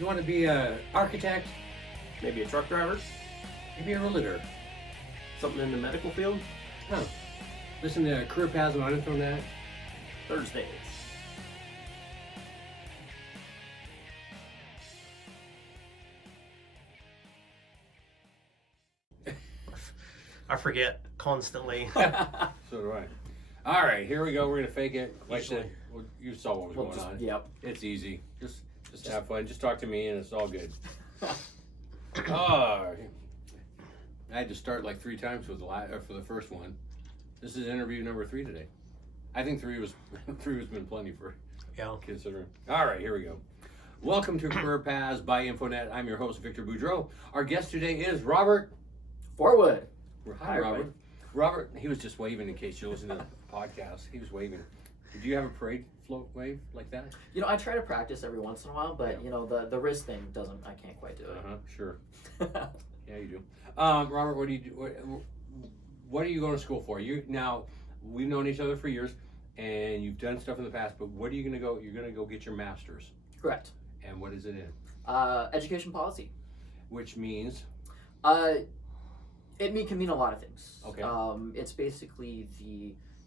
You want to be an architect, Maybe a truck driver? maybe a realtor. Something in the medical field? Huh. Listen to Career Paths on Untitled. Thursdays. I forget constantly. So do I. All right, here we go. We're gonna fake it. Like Usually. that. Well, you saw what was Well, going just- on. Yep. It's easy. Just have fun. Just talk to me, and it's all good. Oh, I had to start like 3 times with for the first one. This is interview number 3 today. I think 3 was 3 has been plenty for Yeah. considering. All right, here we go. Welcome to Career Paths by Infonet. I'm your host, Victor Boudreau. Our guest today is Robert. Forwood. Hi, Robert. Robert, he was just waving in case you listen to the podcast. He was waving. Did you have a parade float wave like that? You know, I try to practice every once in a while, but you know, the wrist thing I can't quite do it. Sure. Yeah, you do. Robert, what do you do? What are you going to school for? Now, we've known each other for years, and you've done stuff in the past. But what are you going to go? You're going to go get your master's. Correct. And what is it in? Education policy. Which means? It can mean a lot of things. Okay. It's basically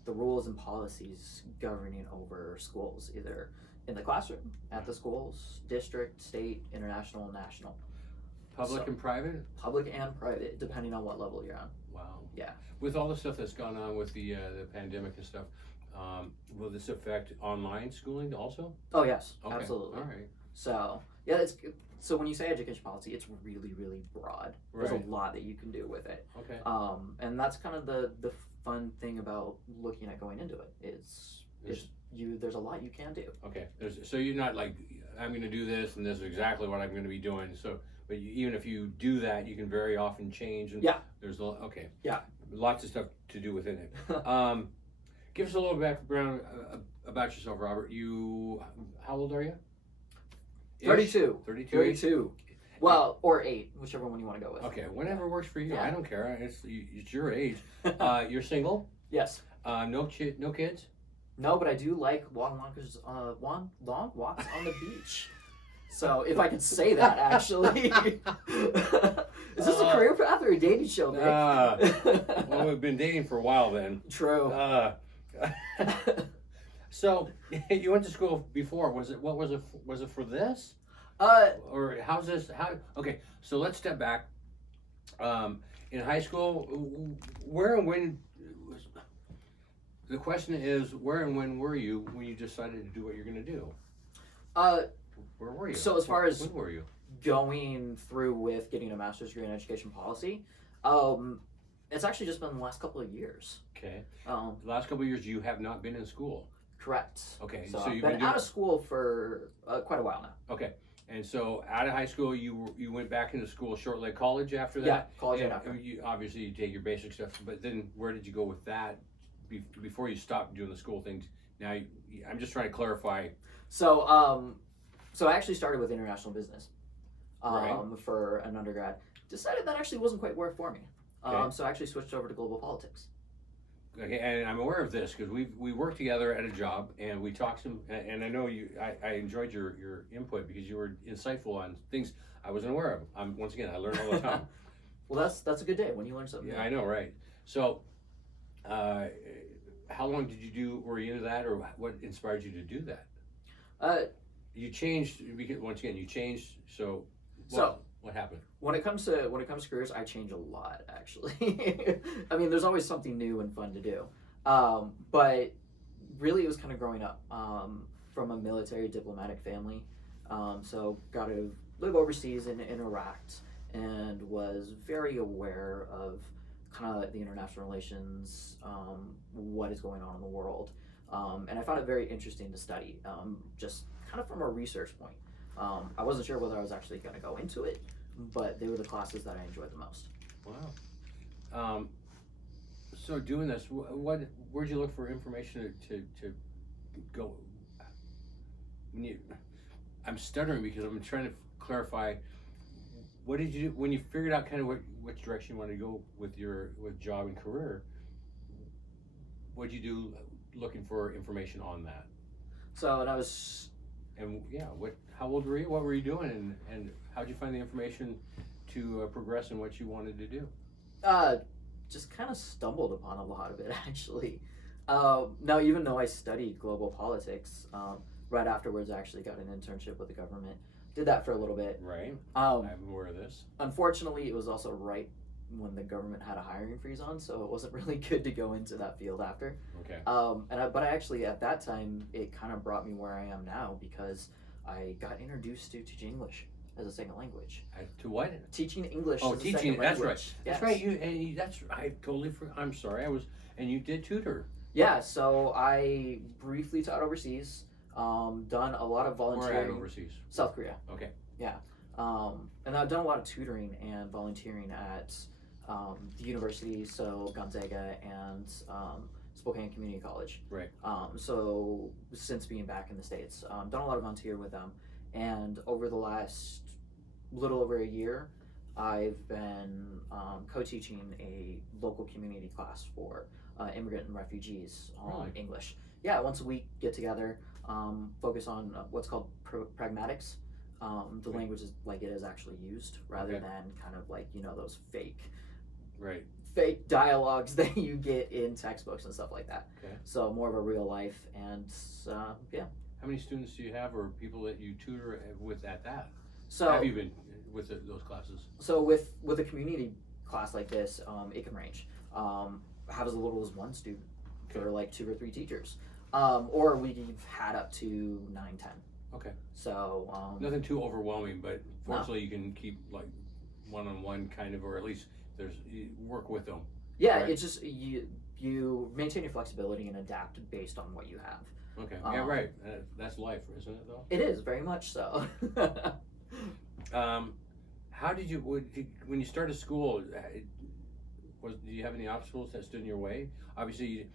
the rules and policies governing over schools, either in the classroom, at the schools, district, state, international, national. Public and private? Public and private, depending on what level you're on. Wow. Yeah. With all the stuff that's gone on with the pandemic and stuff, will this affect online schooling also? Oh yes, Okay. absolutely. All right. So yeah, so when you say education policy, it's really, really broad. There's Right. a lot that you can do with it. Okay. And that's kind of the fun thing about looking at going into it is there's a lot you can do. Okay. So you're not like, I'm going to do this and this is exactly what I'm going to be doing. So, but even if you do that, you can very often change. And Yeah. There's okay. Yeah. Lots of stuff to do within it. Give us a little background about yourself, Robert. How old are you? 32. 32. 32. Well, or 8, whichever one you want to go with. Okay. Whatever works for you. Yeah. I don't care. It's your age. You're single. Yes. No kids. No, but I do like long walks on the beach. So if I could say that, actually. Is this a career path or a dating show, Vic? Well, we've been dating for a while then. True. So you went to school before. Was it for this? Or how's this? Okay, so let's step back. In high school, where and when? The question is, where and when were you when you decided to do what you're going to do? Where were you? So as far as when were you going through with getting a master's degree in education policy, it's actually just been the last couple of years. Okay. The last couple of years, you have not been in school. Correct. Okay. So you've I've been out of school for quite a while now. Okay. And so out of high school, you went back into school shortly. College after that? Yeah, college and after. Obviously, you take your basic stuff, but then where did you go with that before you stopped doing the school things? Now, I'm just trying to clarify. So, so I actually started with international business Right. for an undergrad. Decided that actually wasn't quite work for me. Okay. So I actually switched over to global politics. Okay, and I'm aware of this because we worked together at a job and we talked some, and I know I enjoyed your input because you were insightful on things I wasn't aware of. Once again, I learn all the time. Well, that's a good day when you learn something. Yeah, I know, right? So, how long were you into that, or what inspired you to do that? You changed because once again you changed. So what happened? When it comes to careers, I change a lot actually. I mean, there's always something new and fun to do. But really, it was kind of growing up from a military diplomatic family. So got to live overseas in Iraq and was very aware of kind of the international relations, what is going on in the world. And I found it very interesting to study, just kind of from a research point. I wasn't sure whether I was actually going to go into it, but they were the classes that I enjoyed the most. Wow. So doing this, where'd you look for information to go? I'm stuttering because I'm trying to clarify. What did you do when you figured out kind of which direction you wanted to go with job and career? What did you do looking for information on that? So when I was And yeah, how old were you? What were you doing? And how'd you find the information to progress in what you wanted to do? Just kind of stumbled upon a lot of it, actually. Now, even though I studied global politics, right afterwards I actually got an internship with the government. Did that for a little bit. Right. I'm aware of this. Unfortunately, it was also right when the government had a hiring freeze on, so it wasn't really good to go into that field after. Okay. But I actually, at that time, it kind of brought me where I am now because I got introduced to teaching English as a second language. To what? Teaching English. Oh, as a teaching. second That's language. right. Yes. That's right. I totally forgot. I'm sorry. And you did tutor. Yeah. So I briefly taught overseas. Done a lot of volunteering. Where at overseas? South Korea. Okay. Yeah. And I've done a lot of tutoring and volunteering at the university, so Gonzaga and Spokane Community College. Right. So since being back in the States, done a lot of volunteer with them, and over the last little over a year, I've been co-teaching a local community class for immigrant and refugees on Really? English. Yeah, once a week, get together, focus on what's called pragmatics. The language is like it is actually used, rather than kind of like those fake dialogues that you get in textbooks and stuff like that. Okay. So more of a real life, and yeah. How many students do you have, or people that you tutor with at that? So have you been with those classes? So with a community class like this, it can range. Have as little as one student for like 2 or 3 teachers, or we've had up to 9, 10. Okay. So nothing too overwhelming, but fortunately you can keep like one-on-one kind of, or at least you work with them. Yeah, right? it's just you maintain your flexibility and adapt based on what you have. Okay. Yeah, right. That's life, isn't it, though? It is very much so. How did you when you started school? Do you have any obstacles that stood in your way? Obviously,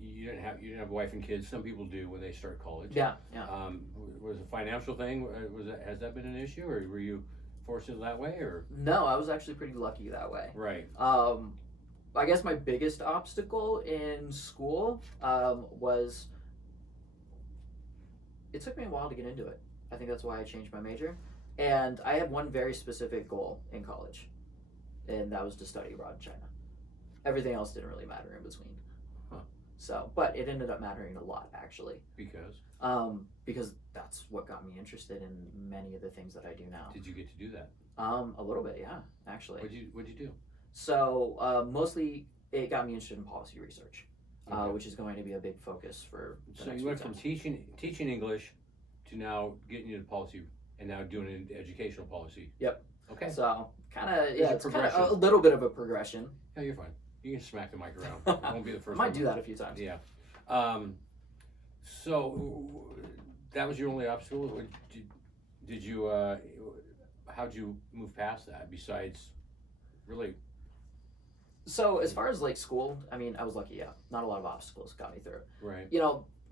you didn't have a wife and kids. Some people do when they start college. Yeah. Was it a financial thing? Has that been an issue, or were you forced into that way, or? No, I was actually pretty lucky that way. Right. I guess my biggest obstacle in school was it took me a while to get into it. I think that's why I changed my major. And I had one very specific goal in college, and that was to study abroad in China. Everything else didn't really matter in between. Huh. So, but it ended up mattering a lot, actually. Because? Because that's what got me interested in many of the things that I do now. Did you get to do that? A little bit, yeah, actually. What'd you do? So, mostly it got me interested in policy research, Okay. which is going to be a big focus for the So next you went few from times. teaching English to now getting into policy, and now doing an educational policy. Yep. Okay. So, kind of, There's yeah, a it's kind of progression. a little bit of a progression. Yeah, you're fine. You can smack the mic around. It won't be the I first might time. do that a few times. Yeah. So that was your only obstacle? Did you, how'd you move past that besides really? So, as far as like school, I mean, I was lucky, yeah. Not a lot of obstacles got me through. Right.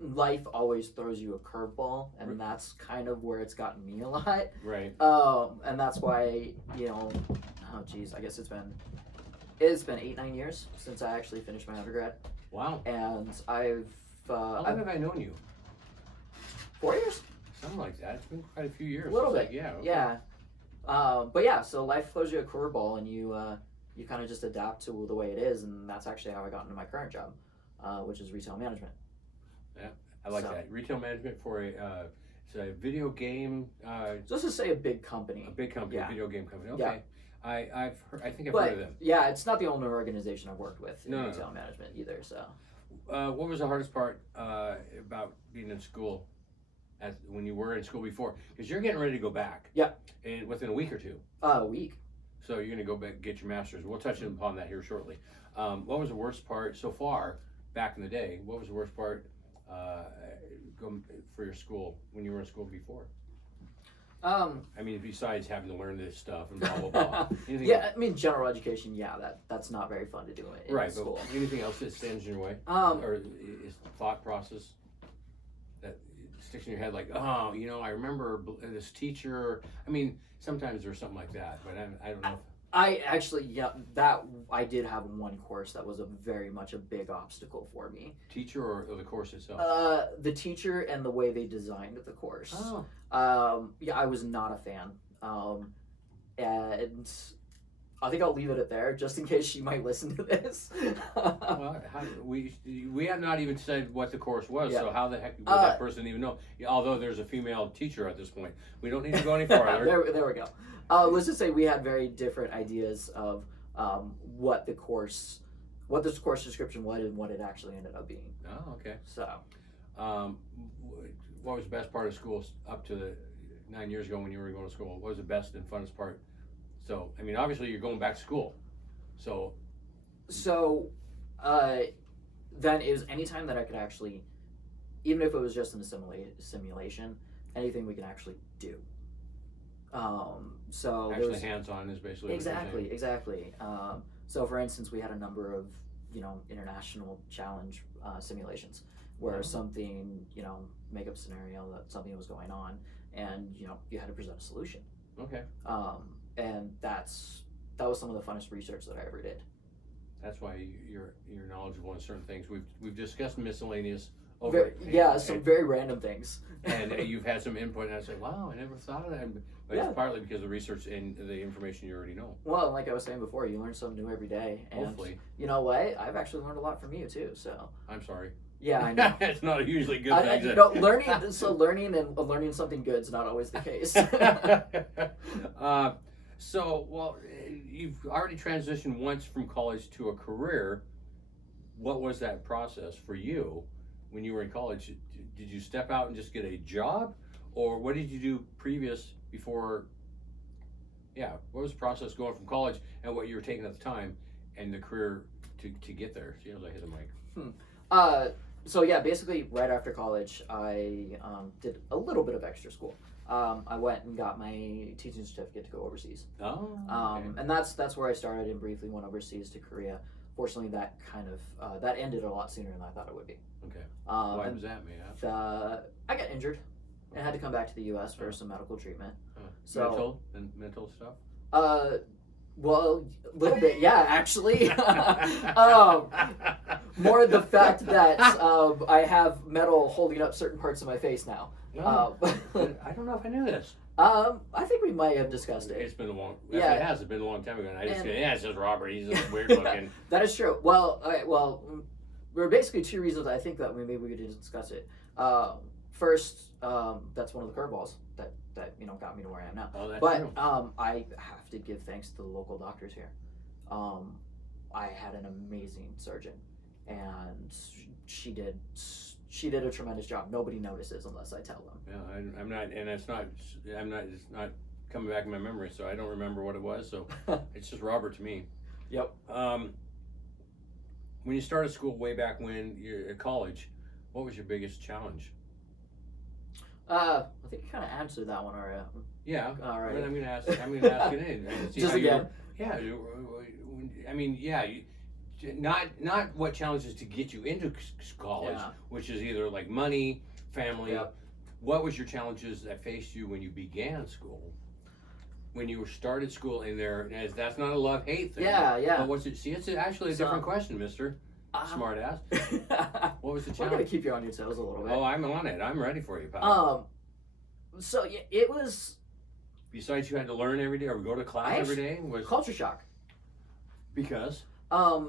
Life always throws you a curveball, and that's kind of where it's gotten me a lot. Right. And that's why, oh geez, I guess it's been 8, 9 years since I actually finished my undergrad. Wow. And I've How long have I known you? 4 years? Something like that. It's been quite a few years. A little It's bit. like, yeah. Okay. Yeah. But yeah, so life throws you a curveball, and you kind of just adapt to the way it is, and that's actually how I got into my current job, which is retail management. Yeah. I like that. Retail management for it's a video game. Just to say a big company. A big company, Yeah. a video game company. Yeah. Okay. I've heard, I think I've heard of them. Yeah, it's not the only organization I've worked with in No. retail management either. So, What was the hardest part about being in school when you were in school before? Because you're getting ready to go back. Yeah. Within a week or two. a week. So you're going to go back get your master's. We'll touch upon that here shortly. What was the worst part so far back in the day? What was the worst part for your school when you were in school before? I mean, besides having to learn this stuff and blah blah blah. Anything Yeah, I mean, general education. Yeah, that's not very fun to do in right, school. but anything else that stands in your way, or is thought process that sticks in your head, like, oh, I remember this teacher. I mean, sometimes there's something like that, but I don't know. I actually, yeah, that I did have one course that was very much a big obstacle for me. Teacher or the course itself? The teacher and the way they designed the course. Oh. Yeah, I was not a fan. And I think I'll leave it at there, just in case she might listen to this. Well, we have not even said what the course was, Yeah. so how the heck would that person even know? Yeah, although there's a female teacher at this point. We don't need to go any farther. there we go. Let's just say we had very different ideas of what this course description was and what it actually ended up being. Oh, okay. So, what was the best part of school up to the 9 years ago when you were going to school? What was the best and funnest part? So, I mean, obviously you're going back to school. So then it was any time that I could actually, even if it was just in a simulation, anything we can actually do. So actually there was, hands-on is basically what you're saying. exactly. So for instance, we had a number of, international challenge simulations where something, make up a scenario that something was going on and, you had to present a solution. Okay. And that was some of the funnest research that I ever did. That's why you're knowledgeable in certain things. We've discussed miscellaneous some very random things. And you've had some input, and I say, wow, I never thought of that. But it's partly because of the research and the information you already know. Well, like I was saying before, you learn something new every day. And hopefully. You know what? I've actually learned a lot from you too. So. I'm sorry. Yeah, I know. It's not a usually good thing. Learning something good is not always the case. So, you've already transitioned once from college to a career. What was that process for you when you were in college? Did you step out and just get a job? Or what did you do before? Yeah, what was the process going from college and what you were taking at the time and the career to get there? See, as I hit the mic. So yeah, basically right after college, I did a little bit of extra school. I went and got my teaching certificate to go overseas. Oh. Okay. And that's where I started and briefly went overseas to Korea. Fortunately, that kind of that ended a lot sooner than I thought it would be. Okay. Why was that, man? I got injured and had to come back to the U.S. for some medical treatment. So mental stuff. Well, a little bit, yeah, actually. More the fact that I have metal holding up certain parts of my face now. I don't know if I knew this. I think we might have discussed it. It's been a long. Yeah, it has. It's been a long time ago. And I just it's just Robert. He's just weird looking. That is true. Well, there were basically two reasons I think that maybe we could discuss it. First, that's one of the curveballs that got me to where I am now. Oh, that's but true. I have to give thanks to the local doctors here. I had an amazing surgeon, and she did a tremendous job. Nobody notices unless I tell them. Yeah, I'm not, and it's not coming back in my memory, so I don't remember what it was. So it's just Robert to me. Yep. When you started school way back when you're at college, what was your biggest challenge? I think you kind of answered that one already. Yeah. All right. But I'm gonna ask again. Just again. I mean, not what challenges to get you into college, which is either like money, family. Yep. What was your challenges that faced you when you began school? When you started school in there, that's not a love-hate thing. Yeah. But what's it? See, it's actually a different question, Mister Smart Ass. What was the challenge? We're gonna keep you on your toes a little bit. Oh, I'm on it. I'm ready for you, pal. So yeah, it was. Besides, you had to learn every day or go to class every day. Was culture shock. Because.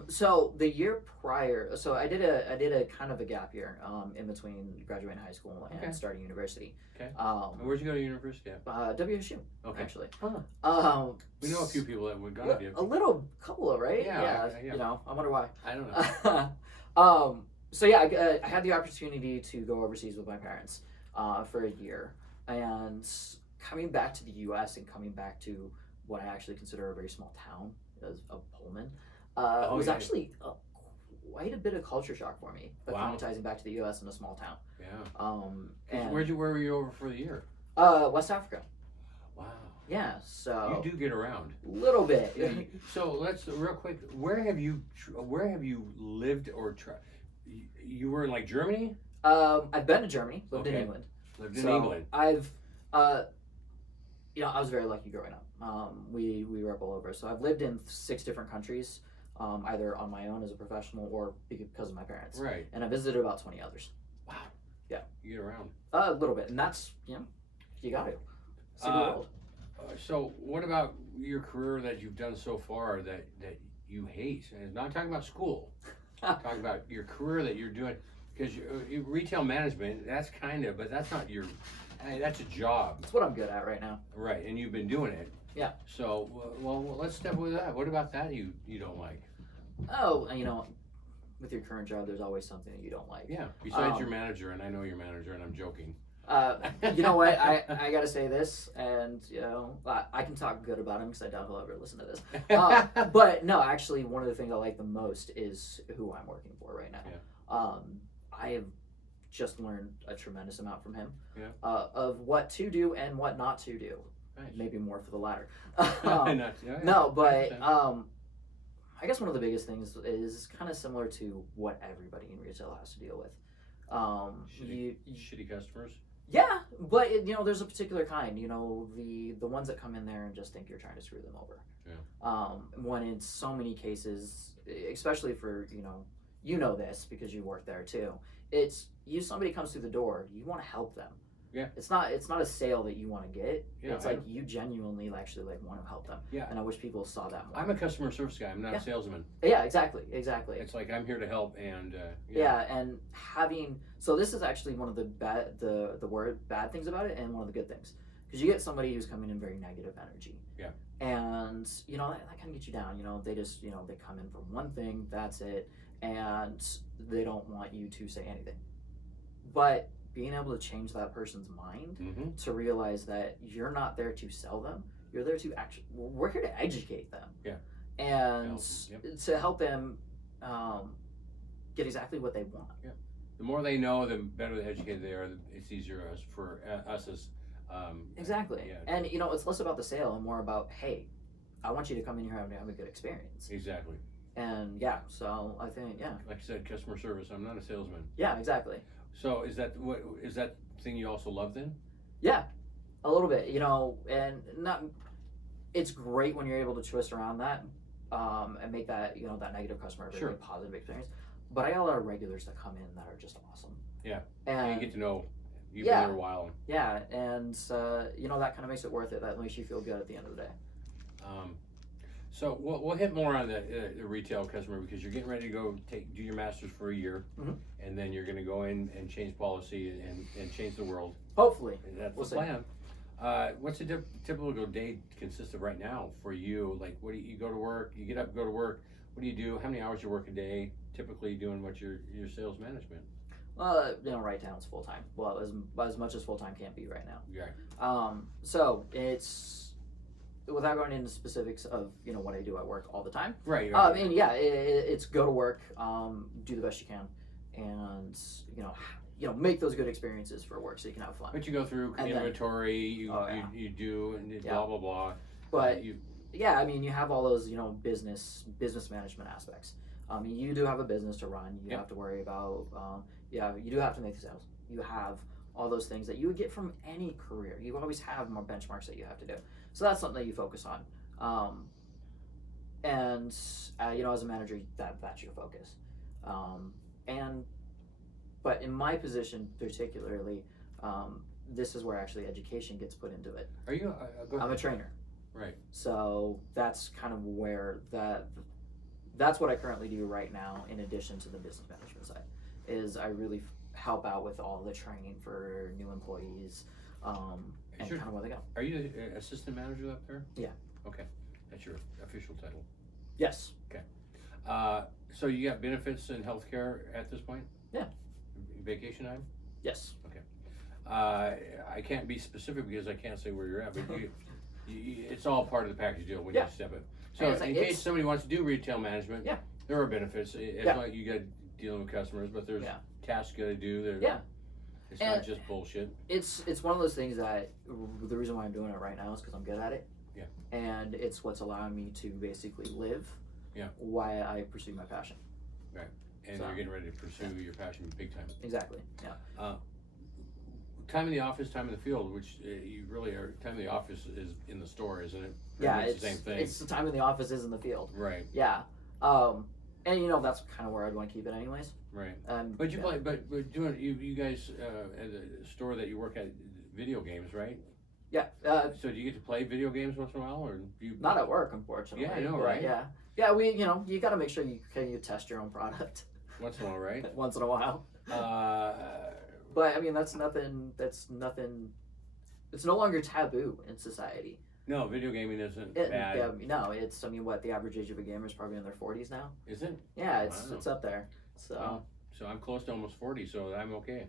So the year prior, so I did a kind of a gap year, in between graduating high school and starting university. Okay. And where'd you go to university at? WSU. Okay. Actually. Huh. We know a few people that would go to WSU. Couple of, right? Yeah. I wonder why. I don't know. So yeah, I had the opportunity to go overseas with my parents, for a year, and coming back to the U.S. and coming back to what I actually consider a very small town of Pullman. Was actually quite a bit of culture shock for me. Acclimatizing back to the U.S. in a small town. Yeah. And where were you over for the year? West Africa. Wow. Yeah. So you do get around. Little bit. So let's real quick. Where have you lived or tried? You were in like Germany. I've been to Germany. Lived in England. Lived in England. I've I was very lucky growing up. We grew up all over. So I've lived in 6 different countries, either on my own as a professional or because of my parents. Right. And I visited about 20 others. Wow. Yeah. You get around. A little bit, and that's you got to see the world. So what about your career that you've done so far that you hate? And not talking about school. Talking about your career that you're doing, because retail management, that's but that's not your. That's a job. That's what I'm good at right now. Right, and you've been doing it. Yeah. So, well, let's step with that. What about that you don't like? Oh, with your current job, there's always something that you don't like. Yeah. Besides your manager, and I know your manager, and I'm joking. You know what? I gotta say this, and I can talk good about him because I doubt he'll ever listen to this. But no, actually, one of the things I like the most is who I'm working for right now. Yeah. I have just learned a tremendous amount from him. Yeah. Of what to do and what not to do. Nice. Maybe more for the latter. Yeah, no, but I guess one of the biggest things is kind of similar to what everybody in retail has to deal with. Shitty customers. Yeah, but there's a particular kind. The ones that come in there and just think you're trying to screw them over. Yeah. When in so many cases, especially for this because you work there too. It's somebody comes through the door, you want to help them. Yeah. It's not a sale that you want to get. Yeah, it's like you genuinely actually want to help them. Yeah. And I wish people saw that more. I'm a customer service guy. I'm not a salesman. Yeah, exactly. It's like I'm here to help, and and so this is actually one of the bad things about it, and one of the good things, because you get somebody who's coming in very negative energy. Yeah. And that kind of gets you down. They just they come in for one thing, that's it, and they don't want you to say anything. But being able to change that person's mind to realize that you're not there to sell them, you're there to we're here to educate them. Yeah. And to help them get exactly what they want. Yeah. The more they know, the better educated they are. It's easier for us as exactly. Yeah, and it's less about the sale and more about, hey, I want you to come in here and have a good experience. Exactly. And so I think like I said, customer service. I'm not a salesman. Yeah, exactly. So is that thing you also love then? Yeah, a little bit. And not. It's great when you're able to twist around that and make that that negative customer a very positive experience. But I got a lot of regulars that come in that are just awesome. Yeah. And you get to know. You've been there a while. Yeah, and that kind of makes it worth it. That makes you feel good at the end of the day. So we'll hit more on the retail customer, because you're getting ready to go do your master's for a year, and then you're going to go in and change policy and change the world. Hopefully, and that's we'll the plan. What's a typical day consist of right now for you? Like, what do you go to work? You get up, go to work. What do you do? How many hours you work a day? Typically doing what your sales management. Right now it's full time. Well, as much as full time can't be right now. Yeah. So it's, without going into specifics of what I do at work all the time. Right. It's go to work, do the best you can, and make those good experiences for work so you can have fun. But you go through inventory, you do, and blah blah blah. But you have all those business management aspects. You do have a business to run. You have to worry about. You do have to make the sales. You have all those things that you would get from any career. You always have more benchmarks that you have to do. So that's something that you focus on. As a manager, that's your focus. But in my position particularly, this is where actually education gets put into it. Are you? I'm a trainer. Right. So that's kind of where that's what I currently do right now, in addition to the business management side, is I really help out with all the training for new employees, and kind of where they go. Are you the assistant manager up there? Yeah. Okay, that's your official title. Yes. Okay. So you got benefits and healthcare at this point? Yeah. Vacation time? Yes. Okay. I can't be specific because I can't say where you're at, but it's all part of the package deal when you step in. So in case somebody wants to do retail management, there are benefits. It's not you got dealing with customers, but there's tasks you got to do. It's not just bullshit. It's one of those things that the reason why I'm doing it right now is because I'm good at it. Yeah. And it's what's allowing me to basically live. Yeah. Why I pursue my passion. Right. And you're getting ready to pursue your passion big time. Exactly. Yeah. time in the office, time in the field, which you really are. Time in the office is in the store, isn't it? Yeah, it's the same thing. It's the time in the office is in the field. Right. Yeah. And that's kind of where I'd want to keep it anyways. Right. But you play, but doing you guys at the store that you work at, video games, right? Yeah. So do you get to play video games once in a while, or do you? Not at work, unfortunately. Yeah, I know, but right? Yeah. Yeah, we you got to make sure you test your own product. Once in a while, right? Once in a while. But I mean, that's nothing. It's no longer taboo in society. No, video gaming isn't bad. No, it's. I mean, what the average age of a gamer is probably in their 40s now. Is it? Yeah, it's Wow. it's up there. So. Wow. So I'm close to almost 40, so I'm okay.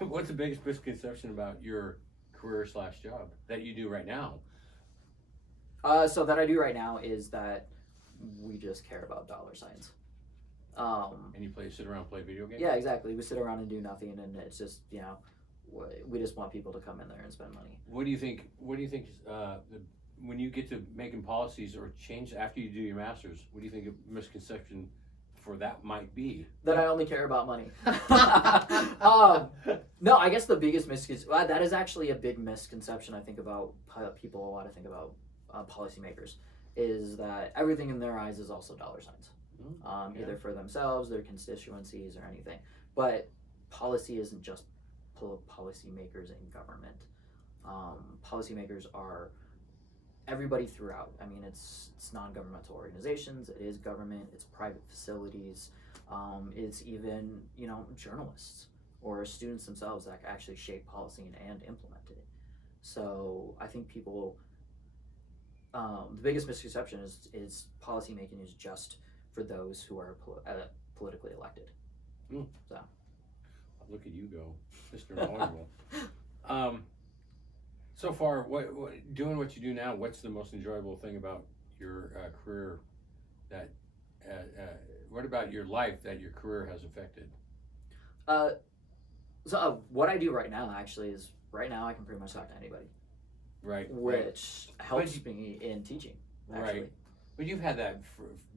What's the biggest misconception about your career/job that you do right now? So that I do right now is that we just care about dollar signs. And you sit around and play video games? Yeah, exactly. We sit around and do nothing, and it's just we just want people to come in there and spend money. What do you think? When you get to making policies or change after you do your masters, what do you think a misconception for that might be? That I only care about money. No, I guess the biggest misconception, that is actually a big misconception I think about people a lot of think about policymakers, is that everything in their eyes is also dollar signs. Yeah. Either for themselves, their constituencies, or anything. But policy isn't just policymakers in government. Policymakers are everybody throughout. I mean, it's non-governmental organizations, it is government, it's private facilities, it's even journalists or students themselves that actually shape policy and implement it. So I think people, the biggest misconception is policy making is just for those who are politically elected. So look at you go, Mr. Knowledgeable. So far, what doing what you do now, what's the most enjoyable thing about your career? What about your life that your career has affected? So what I do right now actually is I can pretty much talk to anybody. Right. Which helps me in teaching. Actually. Right. But you've had that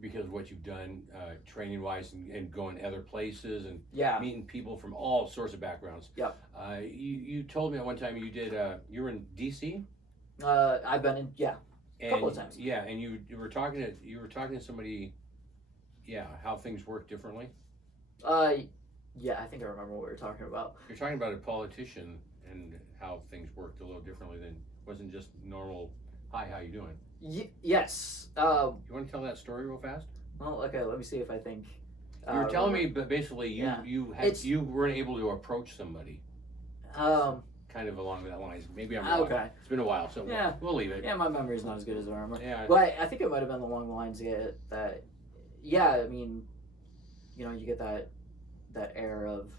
because of what you've done training wise and going other places and meeting people from all sorts of backgrounds. Yep. You told me at one time you did you were in DC? I've been in a couple of times. Yeah, and you were talking to somebody, how things work differently. Yeah, I think I remember what we were talking about. You're talking about a politician and how things worked a little differently than wasn't just normal. Hi, how you doing? Yes. You want to tell that story real fast? Well, okay. Let me see if I think. You were telling me, but basically, you weren't able to approach somebody. Kind of along that lines. Maybe I'm wrong. Okay. It's been a while, so we'll leave it. Yeah, my memory's not as good as I remember. Yeah. But I think it might have been along the lines that. Yeah, I mean, you get that air of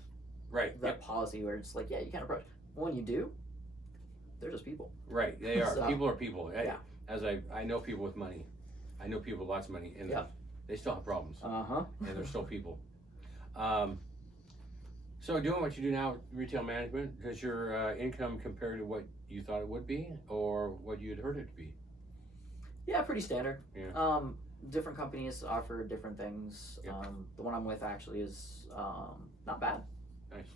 that policy where it's like, you can't approach. But when you do, they're just people. Right, they are. So, people are people. Yeah. As I know people with money. I know people with lots of money, and they still have problems. And they're still people. So doing what you do now, retail management, does your income compare to what you thought it would be, or what you had heard it to be? Yeah, pretty standard. Yeah. Different companies offer different things. Yep. The one I'm with actually is not bad. Nice.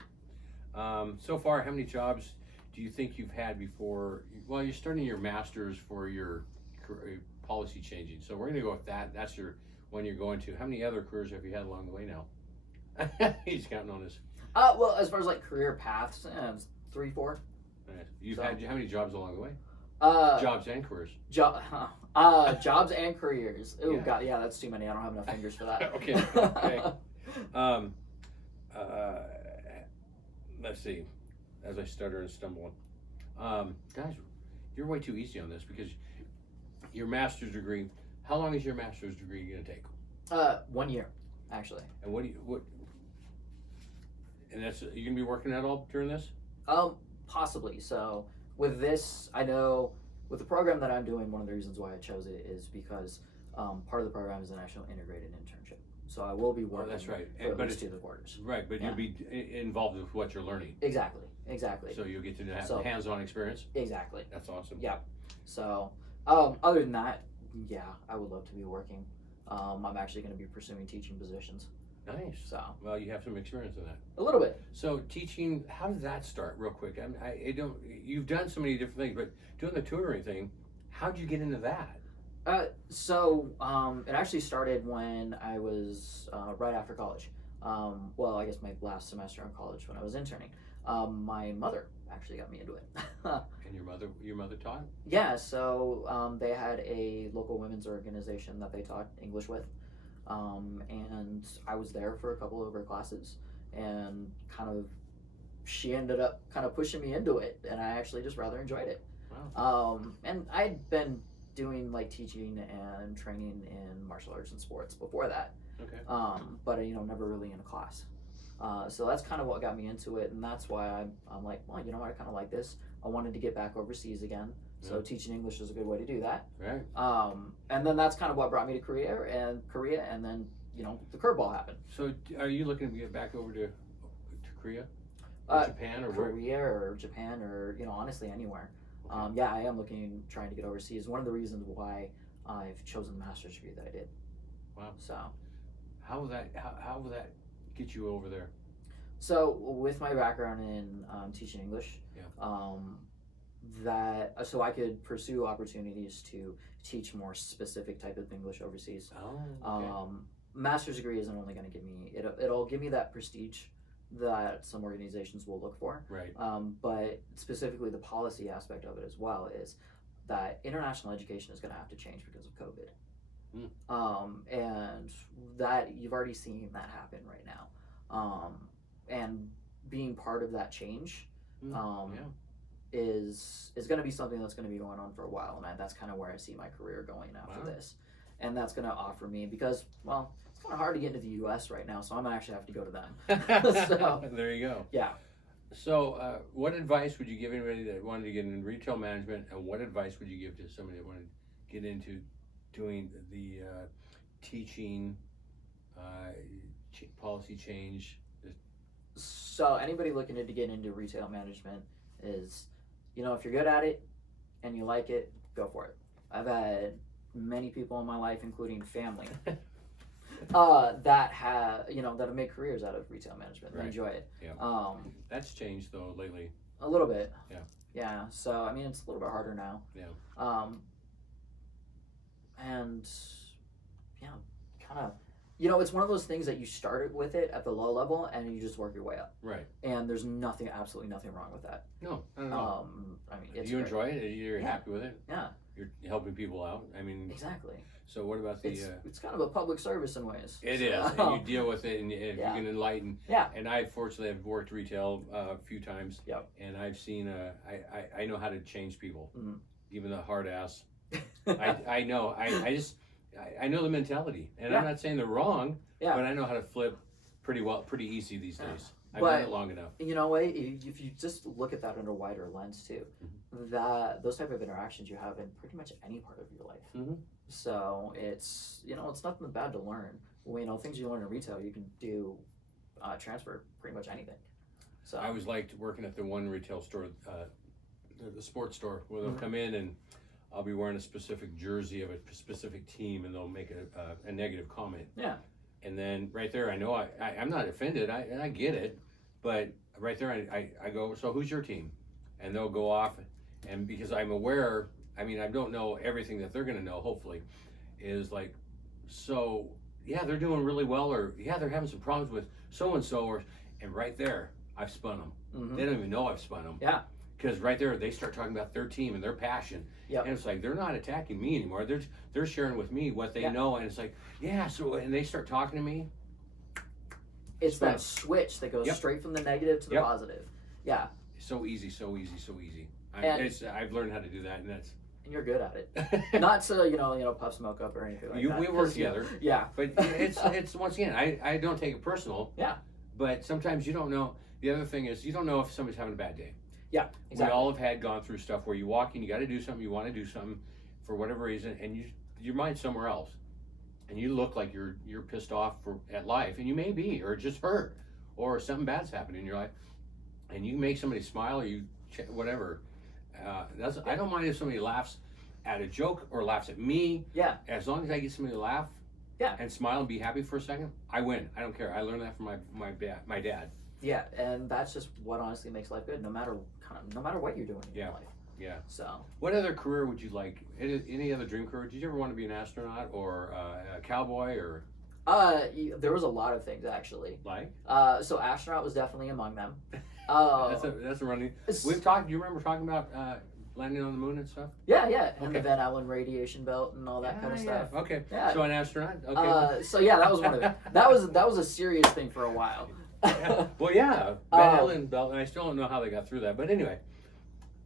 So far, how many jobs do you think you've had before? Well, you're starting your master's for your policy changing. So we're going to go with that. That's your one you're going to. How many other careers have you had along the way now? He's counting on us. Well, as far as career paths, 3, 4. Nice. You've had how many jobs along the way? Jobs and careers. Jobs and careers. Oh Yeah. God, yeah, that's too many. I don't have enough fingers for that. Okay. Let's see. As I stutter and stumble, guys, you're way too easy on this because your master's degree. How long is your master's degree going to take? 1 year, actually. And what? And that's you gonna be working at all during this? Possibly. So with this, I know with the program that I'm doing, one of the reasons why I chose it is because part of the program is an actual integrated internship. So I will be working. That's right. For at least 2 of the quarters. Right, but you'll be involved with what you're learning. Exactly. So you'll get to have hands-on experience. Exactly. That's awesome. Yeah. So other than that, I would love to be working. I'm actually going to be pursuing teaching positions. Nice. So Well, you have some experience in that. a little bit. So teaching, how did that start, real quick? I don't. You've done so many different things, but doing the tutoring thing, how'd you get into that? It actually started when I was right after college. Well, I guess my last semester in college when I was interning. My mother actually got me into it. And your mother taught? Yeah, so they had a local women's organization that they taught English with. And I was there for a couple of her classes, and she ended up kind of pushing me into it, and I actually just rather enjoyed it. Wow. And I'd been doing like teaching and training in martial arts and sports before that. Okay. But never really in a class. So that's kind of what got me into it, and that's why I'm like, well, you know what, I kind of like this. I wanted to get back overseas again, so teaching English is a good way to do that. Right. And then that's kind of what brought me to Korea, and then the curveball happened. So are you looking to get back over to Korea, or Japan, or where? Korea or Japan, or honestly anywhere. Okay. Yeah, I am trying to get overseas. One of the reasons why I've chosen the master's degree that I did. Wow. So How will that get you over there? So with my background in teaching English, so I could pursue opportunities to teach more specific type of English overseas. Oh. Okay. Master's degree isn't only going to give me it'll give me that prestige that some organizations will look for. Right. But specifically the policy aspect of it as well is that international education is going to have to change because of COVID. And that you've already seen that happen right now. And being part of that change is going to be something that's going to be going on for a while, and that's kind of where I see my career going after this. And that's going to offer me, because, well, it's kind of hard to get into the U.S. right now, so I'm going to actually have to go to them. So there you go. Yeah. So what advice would you give anybody that wanted to get into retail management, and what advice would you give to somebody that wanted to get into doing the teaching, policy change? So anybody looking to get into retail management is, if you're good at it and you like it, go for it. I've had many people in my life, including family, that have made careers out of retail management. They enjoy it. Yeah. That's changed though lately. A little bit. Yeah. Yeah. So I mean, it's a little bit harder now. Yeah. And yeah, kind of. It's one of those things that you started with it at the low level and you just work your way up. Right. And there's absolutely nothing wrong with that. No, I don't know. I mean, it's you great. enjoy it? You're happy with it? Yeah. You're helping people out? I mean... Exactly. So what about the... It's kind of a public service in ways. It is. And you deal with it, and if you can enlighten... Yeah. And I, fortunately, have worked retail a few times. Yep. And I've seen... I know how to change people. Mm-hmm. Even the hard ass. I know. I know the mentality. And I'm not saying they're wrong, but I know how to flip pretty easy these days. I've done it long enough. You know what? If you just look at that under a wider lens too, those type of interactions you have in pretty much any part of your life. Mm-hmm. So it's it's nothing bad to learn. Things you learn in retail, you can do transfer pretty much anything. So I always liked working at the one retail store, the sports store, where they'll come in and I'll be wearing a specific jersey of a specific team, and they'll make a negative comment. Yeah. And then right there, I know I'm not offended. I get it, but right there, I go, so who's your team? And they'll go off, and because I'm aware, I mean, I don't know everything that they're going to know, hopefully, is like, so, yeah, they're doing really well, or, yeah, they're having some problems with so-and-so, and right there, I've spun them. Mm-hmm. They don't even know I've spun them. Yeah. Because right there, they start talking about their team and their passion. Yep. And it's like, they're not attacking me anymore. They're sharing with me what they know. And it's like, yeah, so, and they start talking to me. It's that switch that goes straight from the negative to the positive. Yeah. So easy, so easy, so easy. I've learned how to do that, and you're good at it. Not to, puff smoke up or anything like that. We work together. Yeah. But it's once again, I don't take it personal. Yeah. But sometimes you don't know. The other thing is, you don't know if somebody's having a bad day. Yeah, exactly. We all have gone through stuff where you walk in, you got to do something, you want to do something for whatever reason, and your mind's somewhere else, and you look like you're pissed off at life, and you may be, or just hurt, or something bad's happened in your life, and you make somebody smile, or whatever. I don't mind if somebody laughs at a joke or laughs at me. Yeah. As long as I get somebody to laugh, Yeah. and smile and be happy for a second, I win. I don't care. I learned that from my dad. Yeah, and that's just what honestly makes life good, no matter what you're doing in your life. Yeah. So. What other career would you like? Any other dream career? Did you ever want to be an astronaut or a cowboy or? There was a lot of things actually. Like? So astronaut was definitely among them. That's a running. We've talked. Do you remember talking about landing on the moon and stuff? Yeah, and the Okay. Van Allen radiation belt and all that kind of stuff. Okay. Yeah. So an astronaut. Okay. So yeah, that was one of it. That was a serious thing for a while. Yeah. Well, yeah. Van Allen belt, and I still don't know how they got through that. But anyway.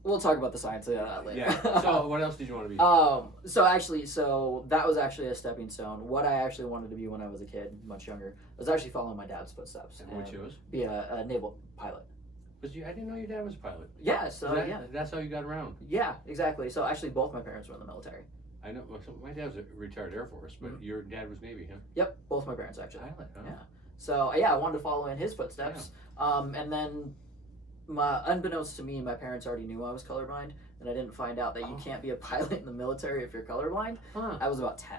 We'll talk about the science of that later. Yeah. So what else did you want to be? So that was actually a stepping stone. What I actually wanted to be when I was a kid, much younger, was actually following my dad's footsteps. And which was? Be a naval pilot. I didn't know your dad was a pilot. Yeah. So That's how you got around. Yeah, exactly. So actually, both my parents were in the military. I know. Well, my dad was a retired Air Force, but your dad was Navy, huh? Yep, both my parents actually. Pilot, huh? Yeah. So yeah, I wanted to follow in his footsteps. And then, unbeknownst to me, my parents already knew I was colorblind, and I didn't find out that you can't be a pilot in the military if you're colorblind. Huh. I was about 10.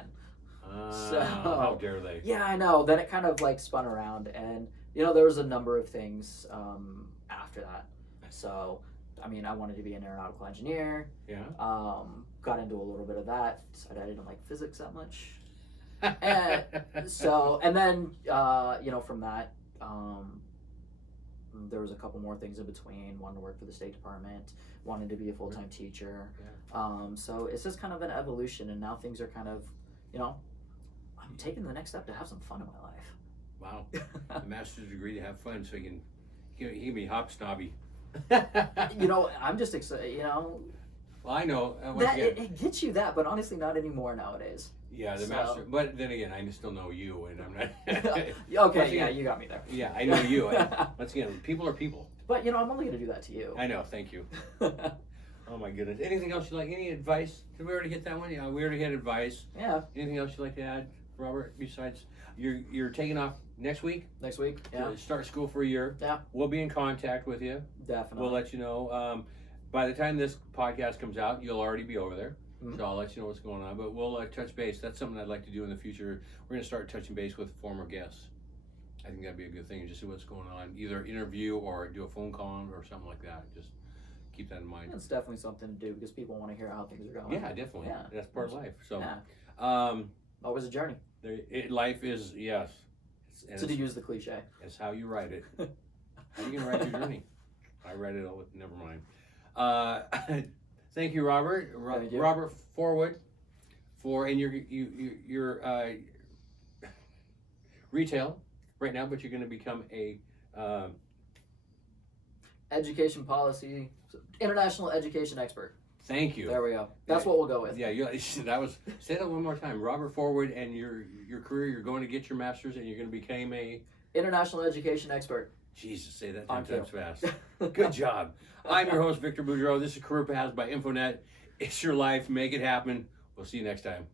How dare they? Yeah, I know. Then it kind of like spun around, and there was a number of things after that. So, I mean, I wanted to be an aeronautical engineer. Yeah. Got into a little bit of that. Decided I didn't like physics that much. And then from that, there was a couple more things in between. Wanted to work for the State Department. Wanted to be a full-time teacher. Yeah. So it's just kind of an evolution, and now things are kind of, I'm taking the next step to have some fun in my life. Wow. A master's degree to have fun, so you can be hop snobby. I'm just excited. Well, I know. That it gets you that, but honestly, not anymore nowadays. Yeah, the master. But then again, I still know you, and I'm not. Okay, yeah, you got me there. Yeah, I know you. Once again, people are people. But I'm only gonna do that to you. I know. Thank you. Oh my goodness. Anything else you like? Any advice? Did we already hit that one? Yeah, we already had advice. Yeah. Anything else you'd like to add, Robert? Besides, you're taking off next week. Next week. Yeah. To start school for a year. Yeah. We'll be in contact with you. Definitely. We'll let you know. By the time this podcast comes out, you'll already be over there. Mm-hmm. So I'll let you know what's going on. But we'll touch base. That's something I'd like to do in the future. We're going to start touching base with former guests. I think that'd be a good thing. Just see what's going on. Either interview or do a phone call or something like that. Just keep that in mind. It's definitely something to do because people want to hear how things are going. Yeah, definitely. Yeah. That's part of life. So, always a journey. Life is, yes. To use the cliche. It's how you write it. How are you going to write your journey? I write it all. Never mind. Thank you, Robert. Thank you. Robert Forwood, and your retail right now, but you're going to become a education policy, international education expert. Thank you. There we go. That's what we'll go with. Yeah, that was. Say that one more time. Robert Forwood, and your career. You're going to get your master's, and you're going to become a international education expert. Jesus, say that 10 times fast. Good job. I'm your host, Victor Boudreau. This is Career Paths by Infonet. It's your life. Make it happen. We'll see you next time.